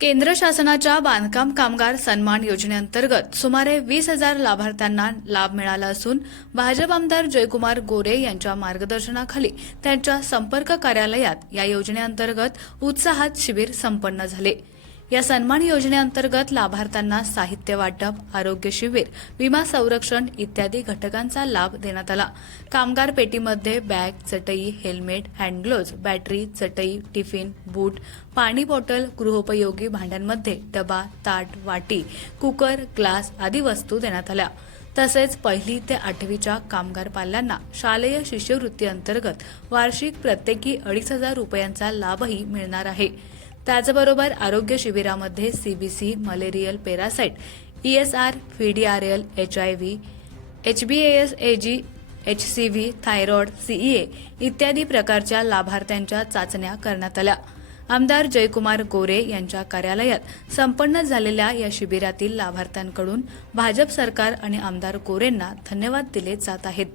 केंद्र शासनाच्या बांधकाम कामगार सन्मान योजनेअंतर्गत सुमारे 20,000 लाभार्थ्यांना लाभ मिळाला असून भाजप आमदार जयकुमार गोरे यांच्या मार्गदर्शनाखाली त्यांच्या संपर्क कार्यालयात या योजनेअंतर्गत उत्साहात शिबिर संपन्न झाले। या सन्मान योजनेअंतर्गत लाभार्थ्यांना साहित्य वाटप, आरोग्य शिबिर, विमा संरक्षण इत्यादी घटकांचा लाभ देण्यात आला। कामगार पेटीमध्ये बॅग, चटई, हेल्मेट, हँड ग्लोव्ज, बॅटरी, चटई, टिफिन, बूट, पाणी बॉटल, गृहोपयोगी भांड्यांमध्ये डबा, ताट, वाटी, कुकर, ग्लास आदी वस्तू देण्यात आल्या। तसेच 1ली ते 8वीच्या कामगार पाल्यांना शालेय शिष्यवृत्ती अंतर्गत वार्षिक प्रत्येकी 2,500 रुपयांचा लाभही मिळणार आहे। त्याचबरोबर आरोग्य शिबिरामध्ये CBC, malarial parasite, ESR, VDRL, HIV, HBAS, AG, HCV, thyroid, CEA इत्यादी प्रकारच्या लाभार्थ्यांच्या चाचण्या करण्यात आल्या। आमदार जयकुमार गोरे यांच्या कार्यालयात संपन्न झालेल्या या शिबिरातील लाभार्थ्यांकडून भाजप सरकार आणि आमदार गोरेंना धन्यवाद दिले जात आहेत।